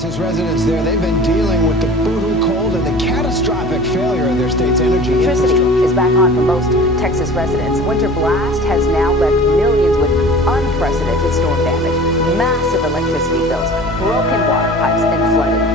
Texas residents there, they've been dealing with the brutal cold and the catastrophic failure of their state's energy Electricity infrastructure. is back on for most Texas residents. Winter blast has now left millions with unprecedented storm damage, massive electricity bills, broken water pipes, and flooding.